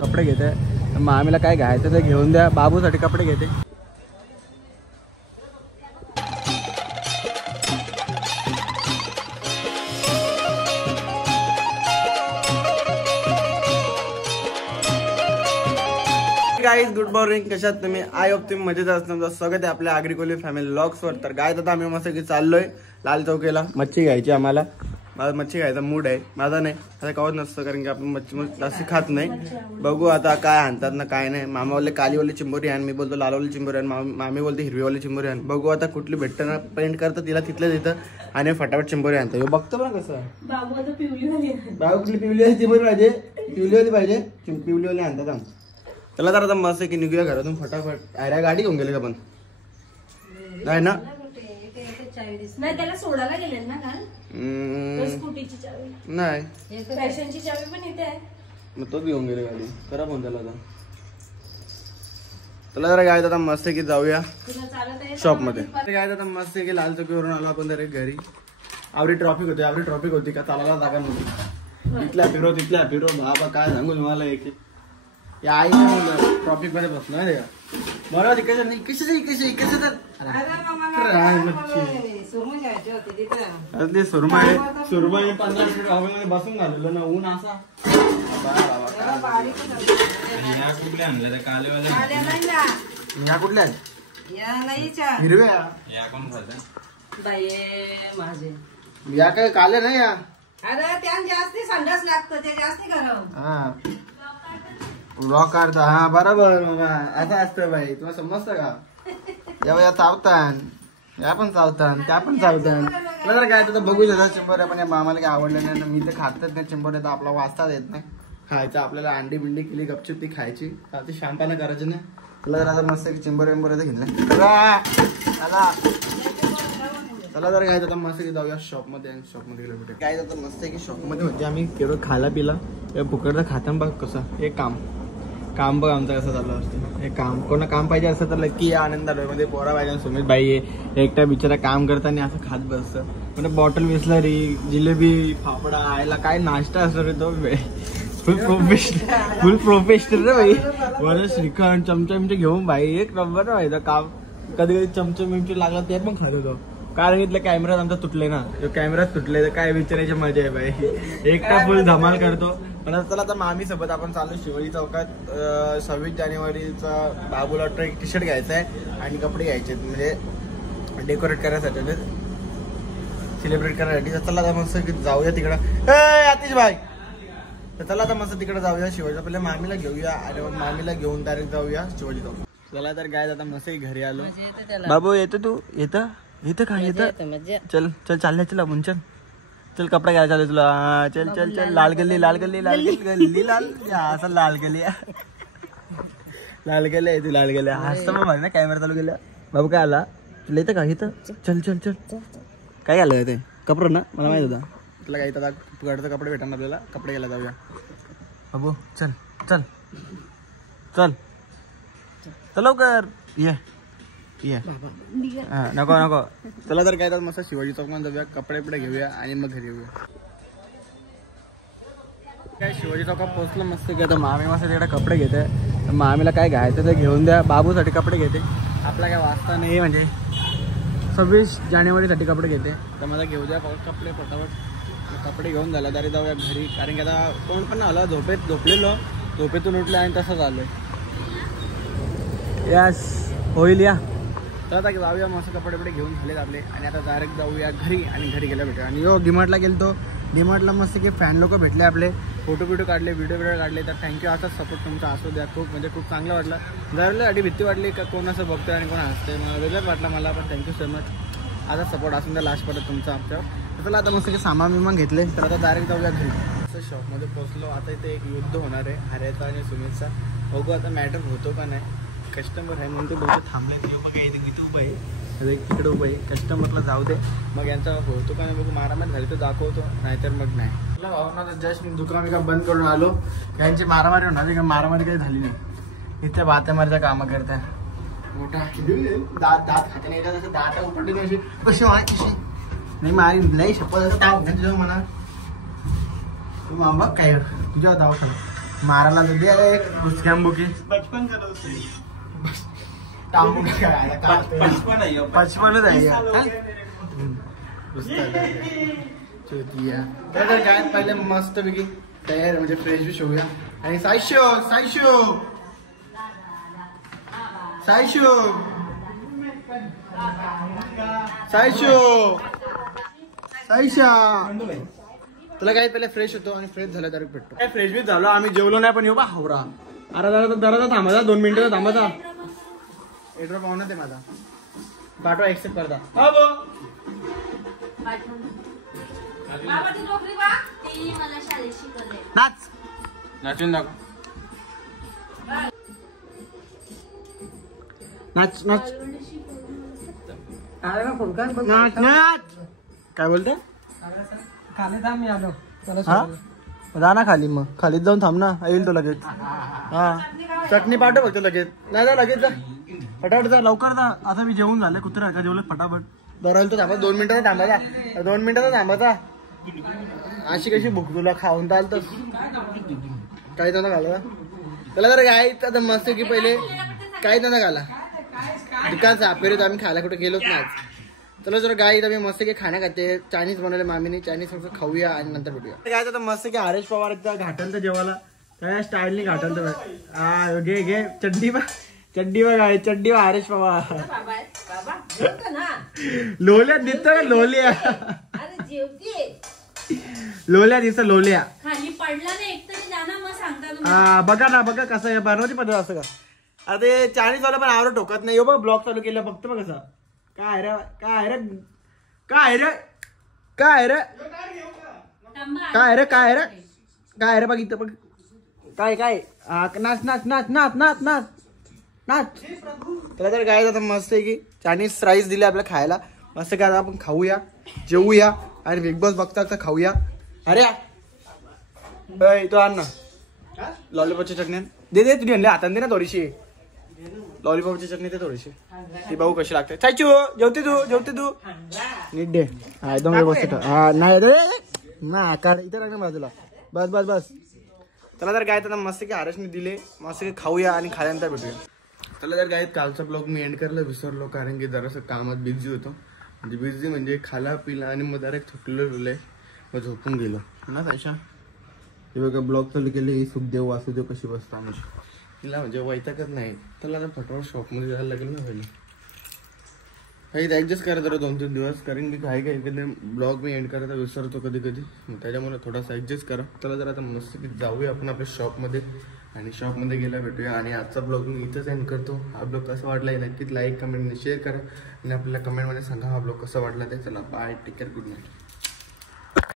कपडे घेते मामीला काय घ्यायचं ते घेऊन द्या. बाबूसाठी कपडे घेते. Guys good morning. कशात तुम्ही? आय होप तुम्ही मजेत असणार. स्वागत आहे आपल्या आग्रिकोली फॅमिली व्लॉग्स वर. तर गाय आता आम्ही मस्त की चाललोय लाल चौकीला. मच्छी घ्यायची आम्हाला. माझा मच्छी खायचा मूड आहे. माझा नाही आता कवच नसतं कारण की आपण मच्छी जास्त खात नाही. बघू आता काय आणतात ना काय नाही. मामा बोलले कालीवाली चिंबोरी आण, मी बोलतो लालवाली चिंबोरी आण, मामी बोलते हिरवीवाली चिंबोरी आण. बघू आता कुठली भेटतं ना पेंट करतं तिला तिथल्या तिथं आणि फटाफट चिंबोरी आणतो. बघतो ना कसं बाबू कुठली पिवलीवाली चिंबोरी पाहिजे. पिवलीवाली पाहिजे. पिवलीवाली आणतात. चला तर आता मस्त की निघूया घरातून फटाफट. अरे गाडी घेऊन गेले का पण नाही ना? नाही त्याला सोडायला गेले ना काल. स्कूटीची चावी नाही, फॅशनची चावी पण इथे आहे. मग तोच घेऊन गेले गाडी. करा फोन त्याला आता. चला जरा गाय आता मस्त की जाऊया शॉप मध्ये. गाय आता मस्त की लाल चौकीवरून आलो आपण जरा घरी. आवरी ट्रॉफिक होती का चालायला जागा नव्हती. तिथल्या फिरो बाबा काय सांगू मला. एक या आई ट्रॉफिक मध्ये बसलो नाही मला सुरमई 15 मिनिट हवेमध्ये बसून घालवलं ना. ऊन असा या कुठल्या हिरव्या या काय काले नाही या. अरे त्या जास्त संडास लागतं ते जास्त गरम. हा ब्लॉक काढता. हा बरोबर बाबा असं असतं बाई. तुम्हाला समजतं का? या चावतान या पण चावतान त्या पण चावतान. तर काय तर बघू शकता चिंबोऱ्या पण या मामाला काही आवडलं नाही. मी तर खातच नाही चिंबोऱ्या. तर आपला वाचताच येत नाही. खायचं आपल्याला अंडी बिंडी केली गपचूप ती खायची. ती शांतपणा करायची नाही. तुला जर आता मस्त चिंबोऱ्या घेतलं चला जर काय आता मस्त की जाऊया शॉप मध्ये. गेलो भेटे काय आता मस्त की शॉप मध्ये म्हणजे आम्ही केवळ खायला पिला फुकटचं खाताना बघ कसं एक काम बघ आमचं कसं चाललं असतं. हे काम कोणा काम पाहिजे असं तर लकी आनंद आलोय. म्हणजे पोरा पाहिजे सुमित बाई आहे एकटा बिचारा काम करताना असं खात बसतं. म्हणजे बॉटल विसलरी जिलेबी फाफडा आयला काय नाश्ता असतो रे तो. फुल प्रोफेशनल रे बाई. बरं श्रीखंड चमचे घेऊन बाई एक नंबर व्हायचं काम. कधी चमचे लागला ते पण खात होतो. कारण इथले कॅमेरात आमचा तुटले ना. कॅमेरात तुटले तर काय विचारायची मजा आहे बाई. एकटा फुल धमाल करतो. पण चला आता मामी सोबत आपण चालू शिवाजी चौकात. 26 जानेवारीचा बाबूला एक टी शर्ट घ्यायचा आहे आणि कपडे घ्यायचे म्हणजे डेकोरेट करायसाठी सेलिब्रेट करायसाठी. चला आता मस्त जाऊया तिकडं आतिश भाई. तर चला आता मस्त तिकडे जाऊया शिवाजी. पहिले मामीला घेऊया आणि मग मामीला घेऊन डायरेक्ट जाऊया शिवाजी चौक. चला तर काय आता मस्त घरी आलो. बाबू येतो तू? येतं का? येतं चल चालल्या आपण चल कपडा घ्यायला चालू तुला. चल लाल गल्ली असं लाल गल्ली आहे तू. लाल गल्ली हसतं मग ना कॅमेरा चालू केल्या. बाबू काय आला तुला? येतं का? येतं चल काय आलं ते कपडे ना मला माहित होता. तुला काय आता घरचं कपडे भेटणार आपल्याला. कपडे घ्यायला जाऊया बाबू. चल लवकर ये. नको चला तर काय मस्त शिवाजी चौकात जाऊया. कपडे घेऊया आणि मग घरी येऊया. काय शिवाजी चौकात पोहोचलं मस्त की. आता मामी मस्त तिकडे कपडे घेते. मामीला काय घ्यायचं ते घेऊन द्या. बाबूसाठी कपडे घेते. आपला काय वाचता नाही म्हणजे 26 जानेवारीसाठी कपडे घेते. तर मला घेऊ द्या कपडे फटाफट. कपडे घेऊन झाला तरी जाऊया घरी. कारण की आता कोण पण आला झोपेतून उठले आणि तसं झालंय. यस होईल या. तर आता जाऊया मस्त कपडे घेऊन झालेत आपले आणि आता डायरेक्ट जाऊया घरी. आणि घरी गेल्या भेटूया. आणि डीमार्टला गेलतो. डीमार्टला मस्त की फॅन लोक भेटले आपले. फोटो काढले व्हिडिओ काढले. तर थँक्यू. असाच सपोर्ट तुमचा असू द्या. खूप चांगलं वाटलं. जरा भीती वाटली का कोण असं बघतोय आणि कोण हसतंय. मला वेगळंच वाटलं मला. पण थँक्यू सो मच. आता सपोर्ट असून द्या लास्टपर्यंत तुमचा आमच्यावर. चला आता मस्त की सामान घेतले. तर आता डायरेक्ट जाऊया घरी. असं शॉपमध्ये पोहोचलो. आता इथे एक युद्ध होणार आहे हऱ्याचा आणि सुमितचा. बघू आता मॅटर होतो का नाही. कस्टमर आहे म्हणून ते बघू थांबले. बघा इथे उभं आहे. तिकडे उभं आहे. कस्टमरला जाऊ दे मग यांचा होतो का नाही बघू. मारामारी झाली तर दाखवतो नाहीतर मग नाही. तुला भावना जस्ट मी दुकान बंद करून आलो. यांची मारामारी होणार का? मारामारी काही झाली नाही. इथे बातेमारीचा कामं करताय. मोठा दात खाते नाही जसं दात उपटले कशी नाही मारी नाही शपथ असं ताव तुझ्या म्हणा. बघ काय तुझ्या दवाखाना मारायला तर दे एक घुसक्याम बचपन का दोस्त पचपनच आहे चोतिया तर काय पहिले मस्त पैकी तयार म्हणजे फ्रेश विश होऊया आणि सायशो सायशो सायशो सायशो सायशा तुला काय पहिले फ्रेश होतो आणि फ्रेश झाला तर भेटतो काय फ्रेश बी झालो आम्ही जेवलो नाही पण येऊ बा हावरा अरे जरा थांबायचा 2 मिनिटं थांबायचा एड्रॉप पाहुणा ते माझा पाठवा एक्सेप्ट करता हा बो नाच नाचून दाखव नाच नाच नाच नाच काय बोलते खाली थांब मी आलो हा जा ना खाली मग खालीत जाऊन थांब ना येईल तो लगेच हा चटणी पाठव फक्त लगेच नाही जा लगेच जा फटाफट जा लवकर जा आता मी जेवून झालं कुत्रा का जेवलं फटाफट बरं तो थांबा 2 मिनिटं थांबायचा 2 मिनिटं थांबायचा अशी कशी भूक तुला खाऊन चाल तर काही तर घाला त्याला जर गाय आता मस्त की पहिले काही तर घाला दुकान सापेरीत आम्ही खायला कुठे गेलोच नाही चला जर गाय आम्ही मस्त की खाण्या खाते चायनीज बनवले मामीने चायनीज फक्त खाऊया आणि नंतर भेटूया काय तर मस्त की हरेश पवार घाटल तर जेवायला काय स्टाईलने घाटल तर हा घे घे चड्डी बा गाय चड्डी बा हरेश पवार लोल्या दिसत का लोल्या लोल्या दिसत लोल्या खाली पडला ना एक तरी जाना मग सांगता हा बघा ना बघा कसं आहे बनवती पद्धत असं का आता ते चायनीज वाला पण आवड ठोकत नाही बघ ब्लॉग चालू केला फक्त बघ कसं काय रे काय रे काय रे काय रे काय रे काय रे काय रे बघ इथं बघ काय काय नाच नाच नाच नाच नाच नाच नाच त्याला तर काय आता मस्त आहे की चायनीज राईस दिले आपल्याला खायला मस्त काय आता आपण खाऊया जेवूया आणि बिग बॉस बघता बघता खाऊया अरे तो आण ना लॉलीपॉपची चटणी दे दे तुझी आणली हाताने दे ना थोडीशी लॉलीपॉपची चटणी दे थोडीशी ती बघू कशी लागते चायचू जेवते तू नीट दे हा एकदम व्यवस्थित हा नाही रे आकार इथे लागणार बाजूला बस बस बस त्याला जर काय तर मस्त की आरसने दिले मस्त की खाऊया आणि खाल्यानंतर भेटूया त्याला जर काय कालचा ब्लॉग मी एंड करायला विसरलो कारण की जरासं कामात बिझी होतो म्हणजे बिझी म्हणजे खाला पिला आणि मग डायरेक्ट थकलेलो मग झोपून गेलो ना सायशा हे बघा ब्लॉग चालू केले सुखदेव वासुदेव कशी बसता म्हणजे तिला म्हणजे वैतागत नाही त्याला ना फटाफट शॉपमध्ये जायला लागेल ना पहिले काही ॲडजस्ट करा जरा 2-3 दिवस कारण की काही काही ब्लॉग मी एंड करायचा विसरतो कधी कधी त्याच्यामुळे थोडासा ॲडजस्ट करा त्याला जरा आता मस्त की जाऊया आपण आपल्या शॉपमध्ये आणि शॉपमध्ये गेला भेटूया आणि आजचा ब्लॉग मी इथंच एंड करतो हा ब्लॉग कसा वाटला आहे नक्कीच लाईक कमेंटने शेअर करा आणि आपल्याला कमेंटमध्ये सांगा हा ब्लॉग कसा वाटला ते चला bye take care good night